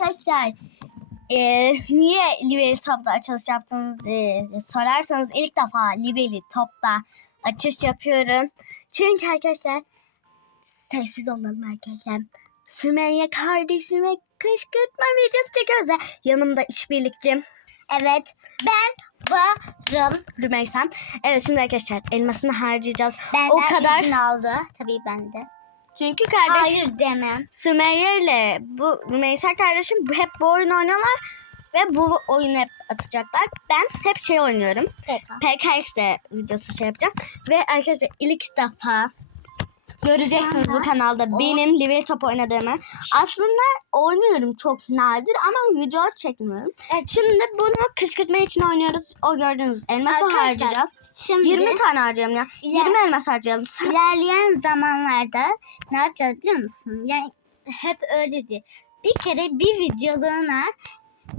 arkadaşlar e, niye Liveli Top'ta açılış yaptınız e, sorarsanız ilk defa Liveli Top'ta açış yapıyorum. Çünkü arkadaşlar sessiz olalım arkadaşlar. Sümeyye kardeşime kışkırtma videosu çekiyoruz ve yanımda işbirlikçim. Evet ben varım. Rümeysa. Evet şimdi arkadaşlar elmasını harcayacağız. Benden o kadar. izin aldı. Tabii ben de. Çünkü kardeş Hayır demem. Sümeyye ile bu Rümeysa kardeşim hep bu oyunu oynuyorlar ve bu oyunu hep atacaklar. Ben hep şey oynuyorum. PKX'de videosu şey yapacağım. Ve arkadaşlar ilk defa göreceksiniz bu kanalda benim Livia Top oynadığımı. Aslında oynuyorum çok nadir ama video çekmiyorum. Evet. Şimdi bunu kışkırtma için oynuyoruz. O gördüğünüz elması Arkadaşlar, harcayacağız. Şimdi 20 tane harcayalım ya. Ya- 20 elmas harcayalım. ilerleyen zamanlarda ne yapacağız biliyor musun? Yani hep öyle diyor. Bir kere bir videoluğuna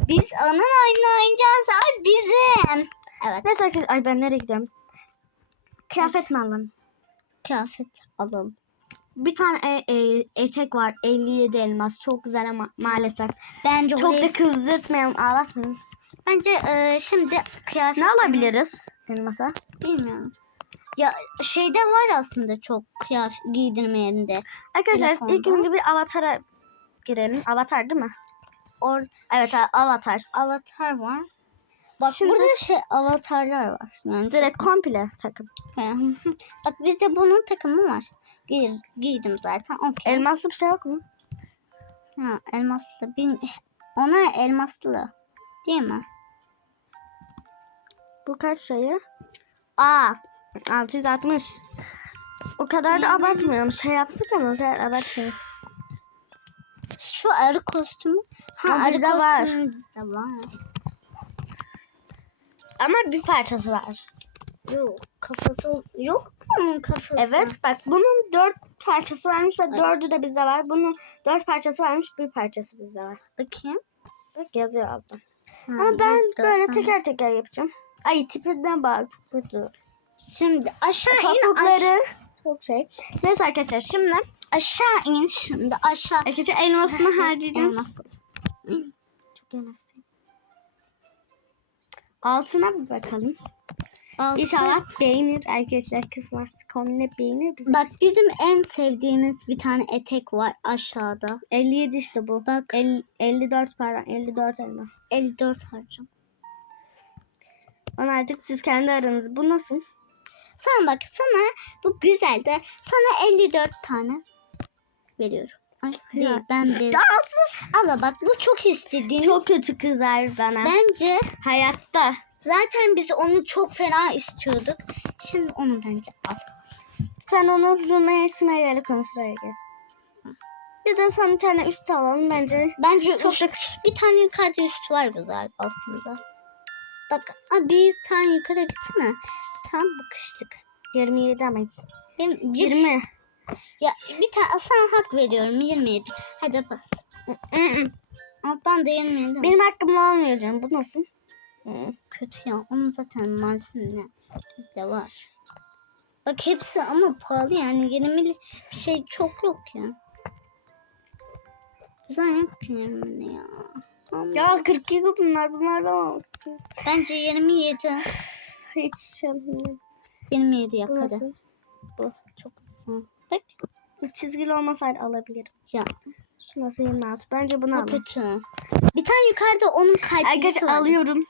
biz onun oyunu oynayacağız ama bizim. Evet. Neyse arkadaşlar. Ay ben nereye gidiyorum? Kıyafet mi alalım? Kıyafet alalım. Bir tane e, e, etek var. 57 elmas. Çok güzel ama maalesef. Bence Çok oraya- da kızdırtmayalım. Ağlatmayalım. Bence e, şimdi kıyafet Ne alabiliriz elmasa? bilmiyorum. Ya şeyde var aslında çok kıyafet giydirme yerinde. Arkadaşlar Telefonda. ilk önce bir avatara girelim. Avatar değil mi? Or Evet avatar. avatar var. Bak Şimdi- burada şey avatarlar var. Yani Direkt komple takım. Bak bizde bunun takımı var. Giy, giydim zaten. Okey. Elmaslı bir şey yok mu? Ha, elmaslı. Bin, ona elmaslı. Değil mi? Bu kaç sayı? Aa 660. O kadar da abartmıyorum. Şey yaptık ama o kadar abartmıyorum. Şu arı kostümü. Ha, O arı bizde var. kostümü bizde var. Ama bir parçası var. Yok. Kafası yok mu onun kafası? Evet bak bunun dört parçası varmış ve Ay. dördü de bizde var. Bunun dört parçası varmış bir parçası bizde var. Bakayım. Bak yazıyor altta. Ama ben böyle teker teker yapacağım. Ay tipinden bak çok kötü. Şimdi aşağı in. Aşağı, Topukları çok şey. Neyse arkadaşlar şimdi aşağı in şimdi aşağı. arkadaşlar elmasını harcayacağım. Elmaslı. Çok elmas. Altına bir bakalım. Altı. İnşallah beğenir arkadaşlar. Kısmaz komple beğenir. Bizim Bak bizim en sevdiğimiz bir tane etek var aşağıda. 57 işte bu. Bak. El, 54 pardon 54 elmas. 54 harcam. Onu artık siz kendi aranız. Bu nasıl? Sana bak sana bu güzel de sana 54 tane veriyorum. Ay değil Ya. ben de. Al bak bu çok istediğim. Çok kötü kızar bana. Bence Hayatta. zaten biz onu çok fena istiyorduk. Şimdi onu bence al. Sen onu Rümeysa ile konuş şuraya gel. Bir de son bir tane üst alalım bence. Bence Çok üst- da kısa. bir tane yukarıda üstü var güzel aslında. Bak bir tane yukarı gitsene. Tam bakıştık. 27 ama. Benim, bir, 20. ya bir tane sana hak veriyorum 27. Hadi bas. Alttan da 27. Benim hakkımda olmuyor canım. Bu nasıl? kötü ya. Onun zaten marjinali bizde var. Bak hepsi ama pahalı yani 20 bir şey çok yok ya. Güzel 20 ya. Ama Ya 42 bunlar. Bunlar almak istiyorum. Bence 27. Hiç şey yapmıyorum. 27 yap Bu hadi. Bu çok güzel. Bak Çizgili olmasaydı alabilirim. ya Şu nasıl 26? Bence bunu bu alalım. kötü. Bir tane yukarıda onun kalplisi Arkadaşlar var. alıyorum.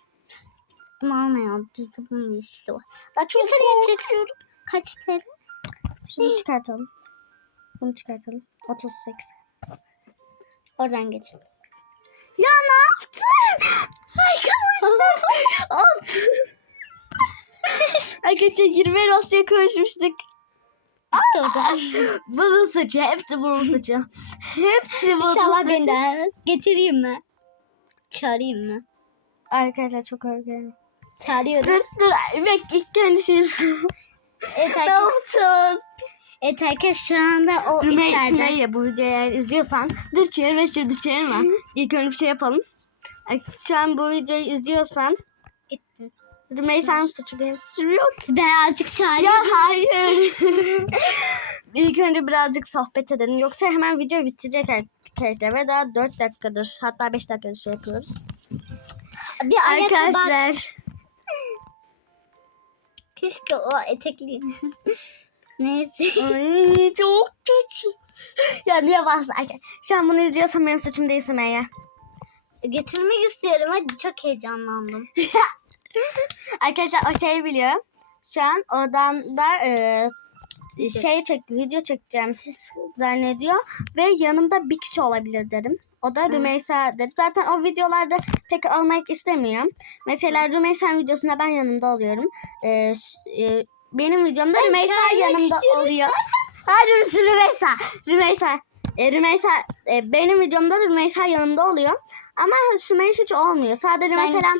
Bunu alma ya. Bizde bunun işte var. Bak yukarıya çekiyorum. Kaç TL? Şunu çıkartalım. Bunu çıkartalım. 38. Oradan geç. Ya ne yaptın? Arkadaşlar. Arkadaşlar 20 Rosya'ya konuşmuştuk. Gitti oradan. Bunun suçu. Hepsi bunun suçu. Hepsi bunun İnşallah suçu. beni de getireyim mi? Çağırayım mı? Arkadaşlar çok korkuyorum. Çağırıyorum. Dur dur. Bek ilk şey Evet Ne arkadaşlar, yaptın? evet arkadaşlar şu anda o Rümey içeride. Sümeyye bu videoyu eğer izliyorsan dur çevirme şimdi çevirme. İlk önce bir şey yapalım. Ay, Şu an bu videoyu izliyorsan Gitti. Rümey sen suçu benim suçum yok. Ben artık Ya çağırıyorum. hayır. İlk önce birazcık sohbet edelim. Yoksa hemen video bitecek. arkadaşlar ve daha 4 dakikadır hatta 5 dakikadır şey yapıyoruz. Bir bak. Arkadaşlar Keşke o etekli. Neyse. Ay, çok kötü. Ya niye bahsederken? Şu an bunu izliyorsam benim suçum değil Sümeyye. Getirmek istiyorum. Hadi çok heyecanlandım. Arkadaşlar o şeyi biliyor. Şu an odamda e, şey çek, video çekeceğim zannediyor. Ve yanımda bir kişi olabilir dedim. O da Rümeysa dedi. Zaten o videolarda pek olmak istemiyorum. Mesela Rümeysa videosunda ben yanımda oluyorum. E, s- e, benim videomda Rümeysa gelmek yanımda istiyorum. oluyor. Hayır Rümeysa. Rümeysa. E, Rümeysa e, benim videomda da Rümeysa yanımda oluyor. Ama Sümeysa hiç olmuyor. Sadece Ben- mesela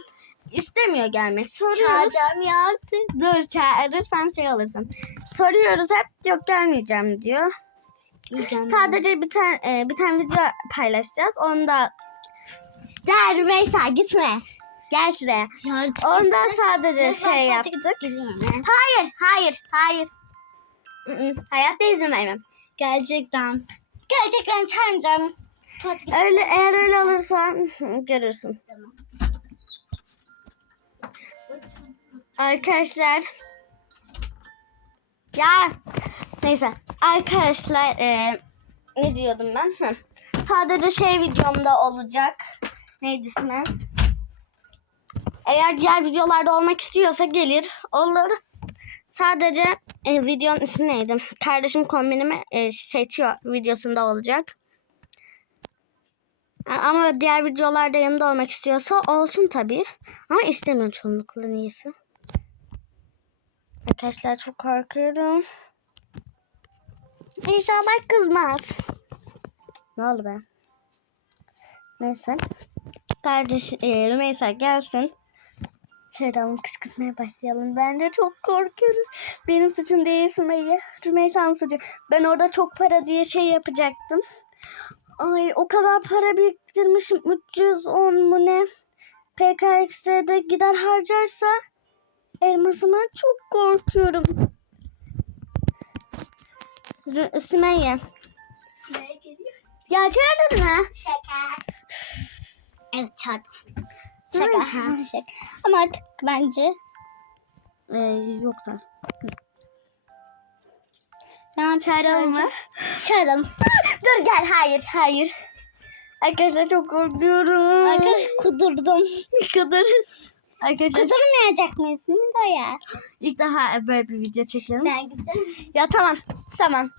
istemiyor gelmek. Soruyoruz. Çağıracağım ya artık. Dur çağırırsan şey alırsın. Soruyoruz hep yok gelmeyeceğim diyor. Sadece bir tane e, bir tane video paylaşacağız. Onda Der Rümeysa gitme. gel şuraya. Ya artık Onda sadece Ben şey yaptık. gidiyorum ya. Hayır, hayır, hayır. Hayatta izin vermem. Gerçekten. Gerçekten çağıracağım. Öyle eğer öyle olursa görürsün. Arkadaşlar ya neyse arkadaşlar e, ne diyordum ben? Hı. Sadece şey videomda olacak. Neydi ismi? Eğer diğer videolarda olmak istiyorsa gelir. Olur. Sadece e, videonun ismi neydi? Kardeşim kombinimi e, seçiyor videosunda olacak. Ama diğer videolarda yanımda olmak istiyorsa olsun tabii. Ama istemiyorum çoğunlukla niyeyse. Arkadaşlar çok korkuyorum. İnşallah kızmaz. Ne oldu be? Neyse. Kardeş e, Rümeysa gelsin. Çağıralım kışkırtmaya başlayalım. Ben de çok korkuyorum. Benim suçum değil Sümeyye. Rümeysa'nın suçu. Ben orada çok para diye şey yapacaktım. Ay o kadar para biriktirmişim. 310 mu ne? PKX'de gider harcarsa elmasından çok korkuyorum. Sü- Sümeyye. Sıraya geliyor. Ya çağırdın mı? Şaka. Evet çağırdım. Şaka. Şaka. Ama artık bence Ee, yok da. ben Çağıralım mı? Çağıralım. Dur gel. Hayır. Hayır. Arkadaşlar çok korkuyorum. Arkadaş kudurdum. Kadar. Arkadaşlar Kudurmayacak mısın Baya? ilk daha böyle bir video çekelim. Ben giderim. Ya tamam. Tamam.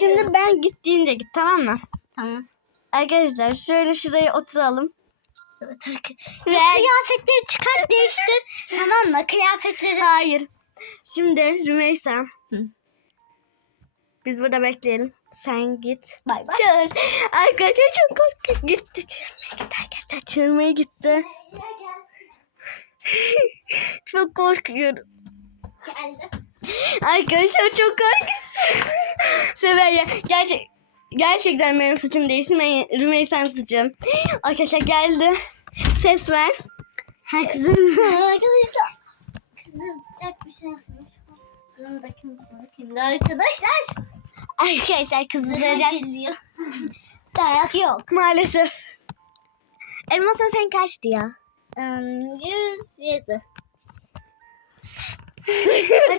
Şimdi ben git deyince git tamam mı? Tamam. Arkadaşlar şöyle şuraya oturalım. Ve Kıyafetleri çıkar değiştir. tamam mı? Kıyafetleri. hayır. Şimdi Rümeysa. Biz burada bekleyelim. Sen git. Bay bay. Çağır. Arkadaşlar çok korkuyorum. Gitti çağırmaya gitti arkadaşlar. Çağırmaya gitti. çok korkuyorum. Geldi. Arkadaşlar çok korkuyorum. Sever Gerçek, gerçekten benim suçum değil. Rümey- Rümeysa'nın suçu. Arkadaşlar geldi. Ses ver. Kızım. Arkadaşlar. Kızdıracak bir şey yapmış. Kızımdaki bakayım. Arkadaşlar. Arkadaşlar kızdıracak. Dayak yok. Maalesef. Elmasın sen kaçtı ya? Um, 107.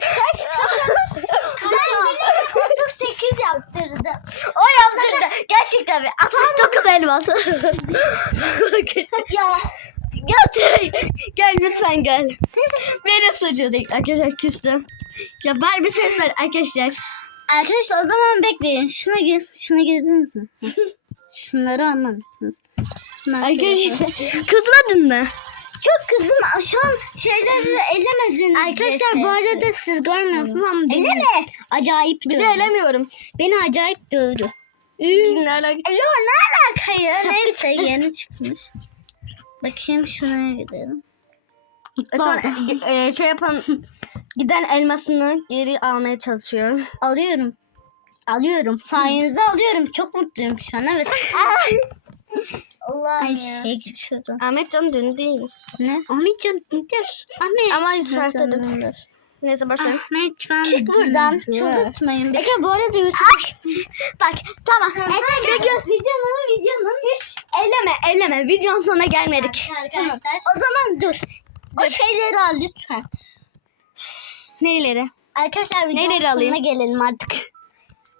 Kaç? 38 yaptırdı. O yaptırdı. Gerçekten mi? 69 elmas. Ya. gel, gel lütfen gel. Benim suçum değil. Arkadaşlar küstüm. Ya bari bir ses ver arkadaşlar. Arkadaşlar o zaman bekleyin. Şuna gir. Şuna girdiniz mi? Şunları anlamışsınız. Arkadaşlar kızmadın mı? Çok kızım şu an şeyleri elemediniz. Arkadaşlar bu arada siz görmüyorsunuz ama beni Eleme. acayip dövdü. şey elemiyorum. Beni acayip dövdü. Bizimle alakalı. Yo ne alaka ya? Neyse yeni çıkmış. Bakayım şuraya gidelim. Sonra e, şey yapan giden elmasını geri almaya çalışıyorum. Alıyorum. Alıyorum. Sayenizde alıyorum. Çok mutluyum şu an evet. Allah'ım Ay şey şurada. Ahmet Can dün değil. Ne? Ahmet Can nedir? Ahmet. Ama yükseltelim. Canımdır. Neyse boşver. Ah, lütfen. Çık buradan. Çıldırtmayın. Ege bu arada Bak tamam. Ege video, videonun videonun hiç elleme elleme. Videonun sonuna gelmedik. Arkadaşlar. O zaman dur. O şeyleri al lütfen. Neyleri? Arkadaşlar videonun Neleri alayım? sonuna gelelim artık.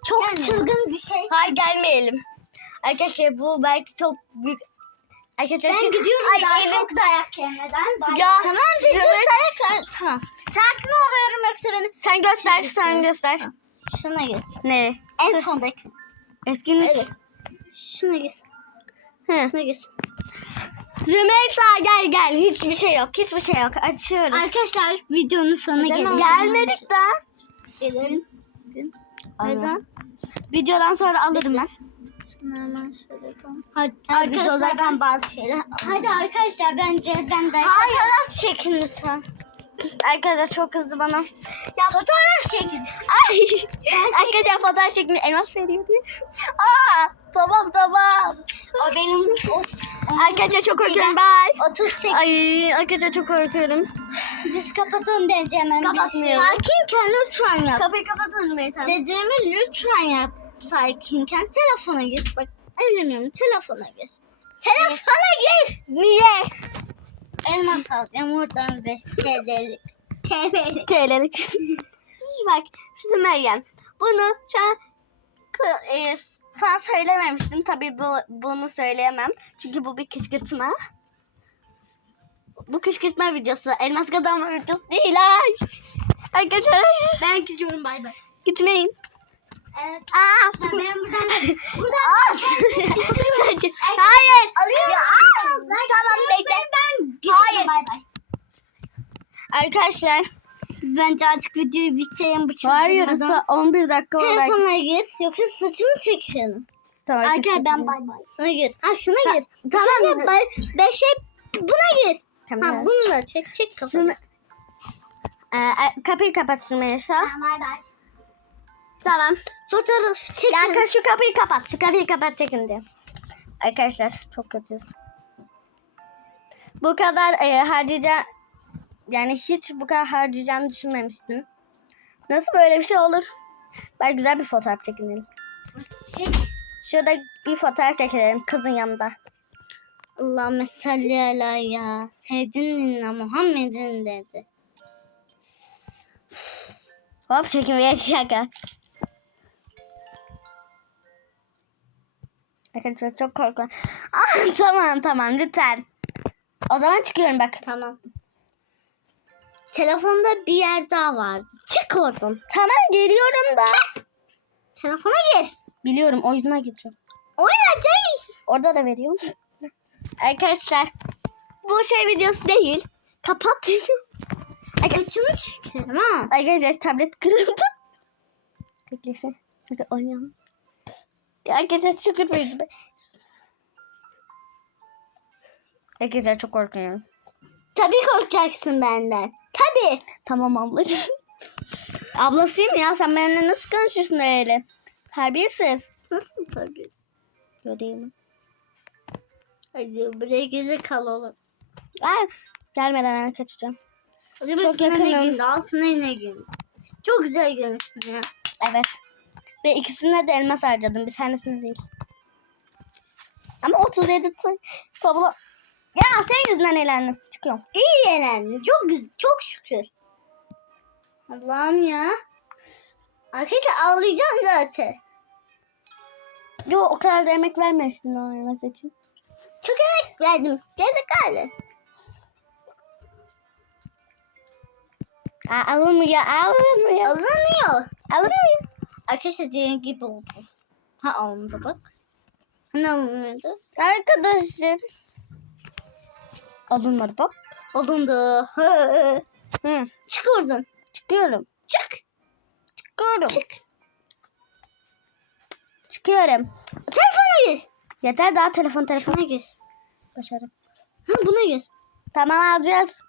Çok çılgın bir şey. Hayır gelmeyelim. Arkadaşlar bu belki çok büyük. Arkadaşlar Ben şimdi- gidiyorum Ay, daha elim- çok dayak yemeden. Bay- Ya, tamam bir dur Römez- dayak. Tamam. Sakin oluyorum yoksa beni. Sen göster, sen göster. Şuna git. Ne? En sondaki. Etkinlik. Evet. Şuna git. Hı. Şuna git. Rümeysa gel gel. Hiçbir şey yok. Hiçbir şey yok. Açıyoruz. Arkadaşlar videonun sonuna gelelim. Gelmedik daha. Gelelim. Neden? Videodan sonra alırım ben. Şunu hemen şöyle yapalım. Hadi, Arkadaşlar ben bazı şeyler... Hadi arkadaşlar bence ben de... Hayır. Fotoğraf çekin lütfen. Arkadaşlar çok hızlı bana. Ya fotoğraf çekin. Ay. Arkadaşlar fotoğraf çekmeyi elmas veriyor diye. Aa, tamam tamam. O benim... O, Arkadaşlar çok korkuyorum. Bye. 38. Ay arkadaşlar çok korkuyorum. Biz kapatalım bence hemen. şey. Sakinken lütfen yap. Kapıyı kapatalım Rümeysa. Dediğimi lütfen yap. Sakinken telefona gir. Bak ellemiyorum. Telefona gir. Telefona gir. Niye? Elmas alacağım oradan 5 TL'lik. TL'lik. TL'lik. Bak şu Meryem. Bunu şu an e, sana söylememiştim. Tabii bu, bunu söyleyemem. Çünkü bu bir kışkırtma. Bu kışkırtma videosu. Elmas kazanma videosu değil. Ay. Arkadaşlar Ben gidiyorum bay bay. gitmeyin. Evet. Aa. Ben buradan buradan. Sadece- Hayır. alıyorum. Ya. Tamam bekle. Ben Hayır. Bay bay. Arkadaşlar. Biz bence artık videoyu bitirelim bu Hayır. çılgınmadan. sa- 11 dakika oldu. Telefona gir yoksa saçını çekerim. Tamam, Arkadaşlar ben bay bay. Şuna gir. Ha şuna gir. Tamam. Tamam. Ben, ben şey buna gir. Tamam. Ha bunu da çek. Çek kafanı. Şunu- Ee, e, kapıyı kapat Rümeysa. Bay bay. Tamam. Fotoğraf çekin. Ya şu kapıyı kapat. Şu kapıyı kapat çekince. Arkadaşlar çok kötüyüz. Bu kadar e, harcayacağım yani hiç bu kadar harcayacağını düşünmemiştim. Nasıl böyle bir şey olur? Ben güzel bir fotoğraf çekinelim. Çek. Şurada bir fotoğraf çekelim kızın yanında. Allahümme salli ala ya. Seyyidina Muhammed'in dedi. Hop çekinmeye şaka. Arkadaşlar çok korkuyorum. Ah, tamam tamam lütfen. O zaman çıkıyorum bak. Tamam. Telefonda bir yer daha vardı. Çık oradan. Tamam geliyorum da. Telefona gir. Biliyorum oyuna gideceğim. Oyna değil. Orada da veriyorum. Arkadaşlar bu şey videosu değil. Kapat. Saçını çekerim ha. Arkadaşlar tablet kırıldı. Teklifi. Hadi oynayalım. Şükür be. Arkadaşlar çok korkuyorum. Tabii korkacaksın benden. Tabii. Tamam ablacığım. Ablasıyım ya sen benimle nasıl konuşuyorsun öyle? Terbiyesiz. Nasıl değil mi? Hadi buraya geri kal oğlum. Ay, gelmeden hemen kaçacağım. Hadi Çok yakınım. Altına ne girdi? Çok güzel görmüşsün ya. Evet. Ve ikisine de elmas harcadım. Bir tanesine değil. Ama 37 t- tablo. Ya senin yüzünden eğlendim. Çıkıyorum. İyi eğlendin. Çok güzel. Çok şükür. Allah'ım ya. Arkadaşlar ağlayacağım zaten. Yo o kadar da emek vermemişsin o elmas için. Çok emek verdim. Gerizekalı. Aa, alınmıyor. Alınmıyor. Alınıyor. Alınmıyor. Arkadaşlar dediğim gibi oldu. Ha alındı bak. Ne alınıyordu? Arkadaşlar. Alınmadı bak. Alındı. Hı. Hı. Çık oradan. Çıkıyorum. Çık. Çıkıyorum. Çık. Çıkıyorum. Telefona gir. Yeter daha telefon telefon. Buna gir. Başarım. Ha buna gir. Tamam alacağız.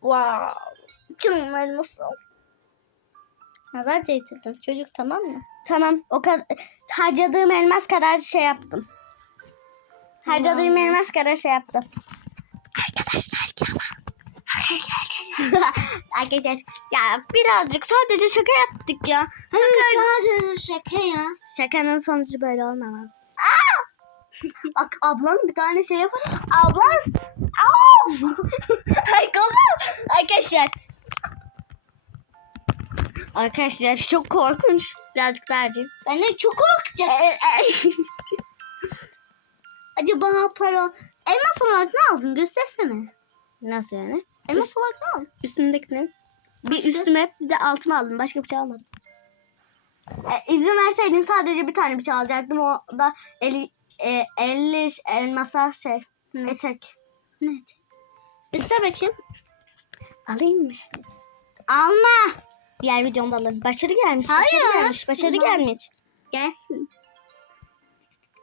Wow. Canım elması. Nazar değdirdim. Çocuk tamam mı? Tamam o kadar harcadığım elmas kadar şey yaptım. Harcadığım elmas kadar şey yaptım. Arkadaşlar yalan. Arkadaşlar ya birazcık sadece şaka yaptık ya. Sadece şaka ya. Şakanın sonucu böyle olmamalı. Bak ablan bir tane şey yapar. Ablan. Aa! Ay kafam. Arkadaşlar. Arkadaşlar çok korkunç. Birazcık daha acıyım. Ben de çok korkacağım. Acaba para... Elmas olarak ne aldın? Göstersene. Nasıl yani? Elmas olarak ne aldın? Üstümdeki ne? Bir üstüme bir de altıma aldım. Başka bir şey almadım. E, izin verseydin sadece bir tane bir şey alacaktım. O da 50, e, 50 elmasa şey. Etek. Ne? Göster bakayım. Alayım mı? Alma. Diğer videomda alırım. Başarı gelmiş. Başarı Hayır. gelmiş. Başarı Tamam. gelmiş. Gelsin.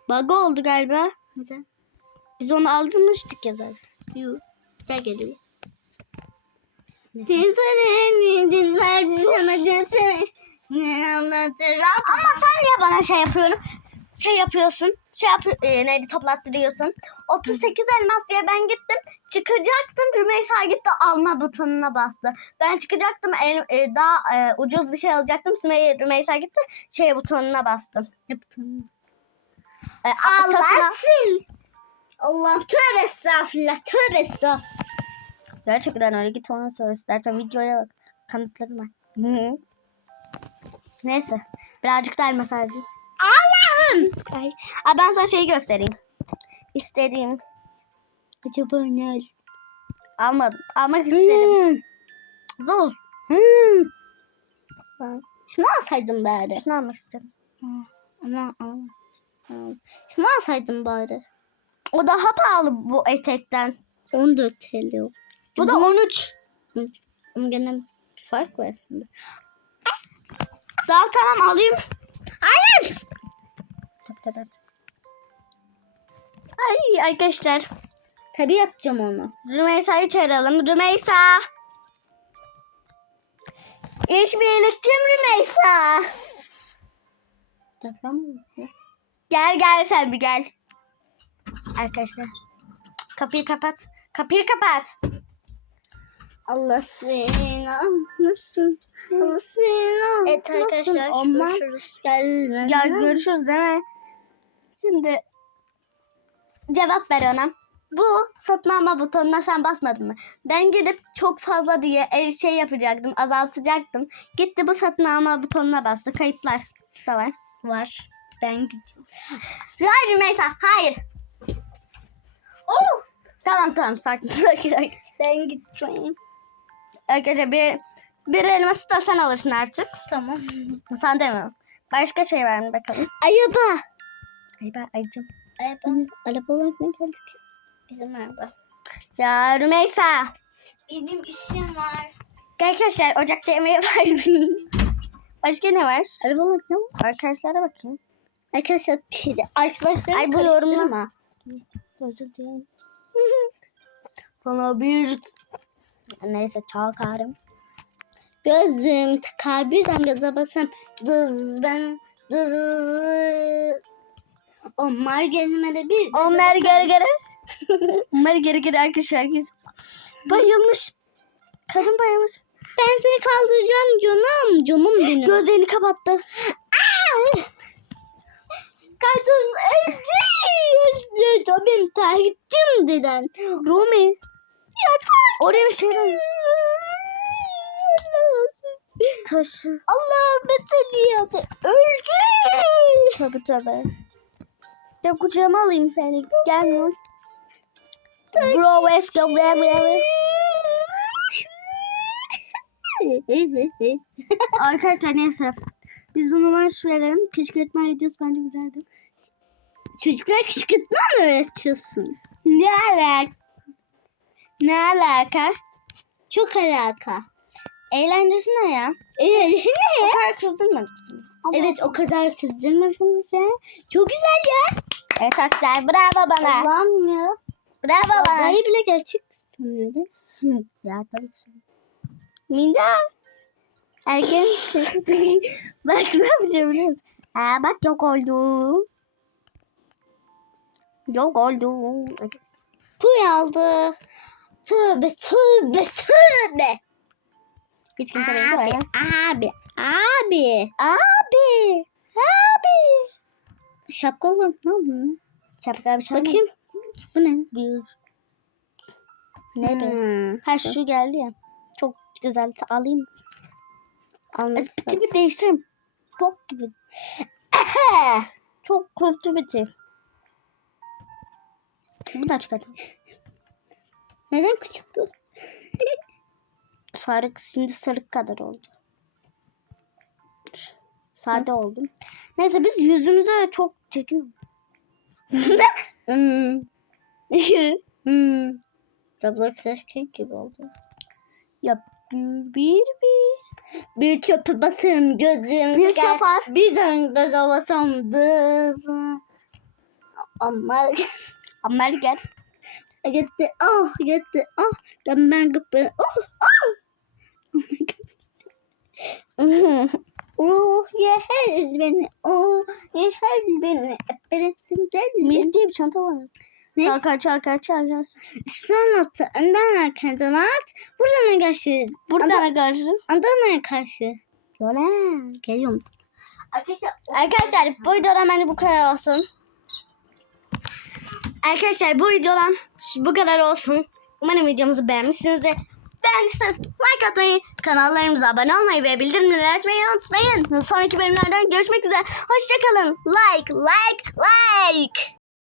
Bug oldu galiba. Güzel. Biz onu aldırmıştık ya zaten. Yuh. Güzel geliyor. Dinlerin, dinler, dinlemedin Ne anlatırım? Ama sen niye bana şey yapıyorum? Şey yapıyorsun. Şey yap e, neydi toplattırıyorsun. 38 elmas diye ben gittim. Çıkacaktım. Rümeysa gitti alma butonuna bastı. Ben çıkacaktım. el- e, daha e, ucuz bir şey alacaktım. Sümeyye Rümeysa gitti. Şey butonuna bastım. Ne butonuna? E, Allah sil. Allah tövbe estağfurullah tövbe estağfurullah. Gerçekten öyle git onu sonra istersen videoya bak. Kanıtlarım var. Neyse. Birazcık daha elmas Allah'ım. Ay. Aa, ben sana şeyi göstereyim. İstediğim. Acaba ne? Almadım. Almak istedim. Zul. Şunu alsaydım bari. Şunu almak istedim. Ama ama. Şunu alsaydım bari. O daha pahalı bu etekten. 14 TL o. Bu da 13. Ama gene fark var aslında. Daha tamam alayım. Hayır. Tabii tabii. Ay arkadaşlar. Tabii yapacağım onu. Rümeysa'yı çağıralım. Rümeysa. İş birliktim Rümeysa. Tamam? Gel gel sen bir gel. Arkadaşlar. Kapıyı kapat. Kapıyı kapat. Allah seni almasın. Allah seni almasın. Evet arkadaşlar. Aman Görüşürüz. gelme. Ya görüşürüz değil mi? Şimdi cevap ver ona. Bu satın alma butonuna sen basmadın mı? Ben gidip çok fazla diye el şey yapacaktım, azaltacaktım. Gitti bu satın alma butonuna bastı. Kayıtlar da var. var. Ben gidiyorum. Hayır Rümeysa, hayır. Oh! Tamam tamam sakin sakin. Ben gideceğim. Arkadaşlar bir, bir elması da sen alırsın artık. Tamam. Sen demiyorum. Başka şey var mı bakalım? Araba. Ben ayıcım. Araba. Araba olarak ne geldik? Bizim araba. Ya Rümeysa. Benim işim var. Arkadaşlar ocakta yemeği var. Başka ne var? Araba olarak ne var? Arkadaşlara bakayım. Arkadaşlar bir şey de. Arkadaşlar Ay, bu karıştırma. Özür dilerim. Sana bir... Neyse çalkarım. Gözüm tıkar birden göze basam. Dız ben dız. Onlar gelmedi bir. Onlar geri geri. Onlar geri geri arkadaşlar. Bayılmış. Kadın bayılmış. Ben seni kaldıracağım canım. Canım benim. Gözlerini kapattı. Kadın öldü. Benim takipçim dilen. Rumi. Oraya bir şey. Taşı. Allah mesele yaptı. Öldü. Tabii tabii. Ya kucağıma alayım seni. Gel Nur. Bro, let's go. Arkadaşlar neyse. Biz bunu marş verelim. Kışkırtma videosu bence güzeldi. Çocuklar kışkırtma mı öğretiyorsun? Ne alaka? Ne alaka? Çok alaka. Eğlencesi ne ya? Evet, O kadar kızdırmadık. Evet o kadar kızdırmadın sen. Çok güzel ya. Evet arkadaşlar bravo bana. Allah'ım ya. Bravo bana. Vallahi bile gerçek sanıyordum. ya tabii ki. Minda. Erken Bak ne yapacağım biliyor musun? Aa, bak yok oldu. Yok oldu. Bu aldı. Tövbe tövbe tövbe. Hiç kimse beni Abi, abi, abi. Abi. Abi. Şapka olan ne oldu? Şapka bir şey mi? Bakayım. Bu ne? Bir. Ne be? Hmm. Ha şu geldi ya. Çok güzel. Alayım. Almak bir değiştireyim. Bok gibi. Çok kötü biti. Bunu da çıkartalım. Neden küçük bu? Sarık şimdi sarık kadar oldu. Sade oldum. Neyse biz yüzümüze çok çekin. Hmm. hmm. Roblox erkek gibi oldu. ya bir bir bir. Çöpe basarım gözlüğümü. Bir yapar. Bir tane basarım. Dız. Ama Ama gel. gitti. Oh gitti. Oh. Ben ben gitti. Oh. Oh. Oh yeher beni. Oh yeher beni. Mil diye bir çanta var. Ne? Çalkar çalkar çalkar. Son atı. Önden arkadan at. Buradan karşı. Buradan karşı. Adana'ya karşı. Yola. Geliyorum. Arkadaşlar Arkadaşlar bu videodan bence bu kadar olsun. Arkadaşlar bu videodan bu kadar olsun. Umarım videomuzu beğenmişsinizdir. Beğendiyseniz like atmayı, kanallarımıza abone olmayı ve bildirimleri açmayı unutmayın. Sonraki bölümlerden görüşmek üzere. Hoşçakalın. Like, like, like.